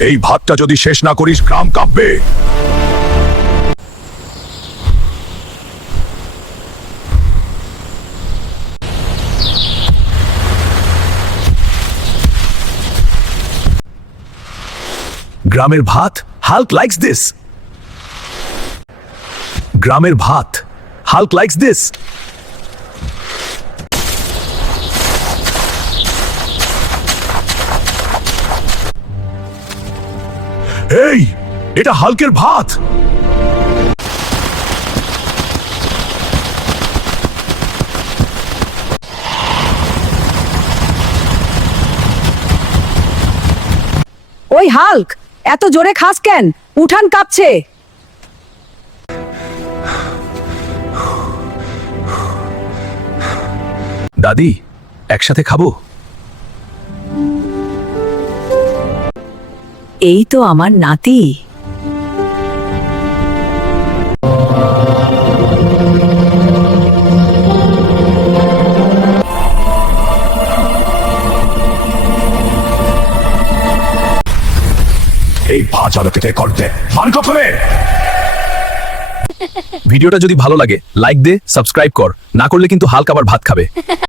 এই ভাতটা যদি শেষ না করিস, গ্রাম কাঁপবে। গ্রামের ভাত হাল্ক লাইকস দিস গ্রামের ভাত হাল্ক লাইকস দিস এই এটা হালকের ভাত। ওই হাল্ক এত জোরে খাস কেন? উঠান কাঁপছে। দাদি একসাথে খাব? এই তো আমার নাতি। এই আলোকে করতে। করে ভিডিওটা যদি ভালো লাগে লাইক দে সাবস্ক্রাইব কর। না করলে কিন্তু হালকা আবার ভাত খাবে।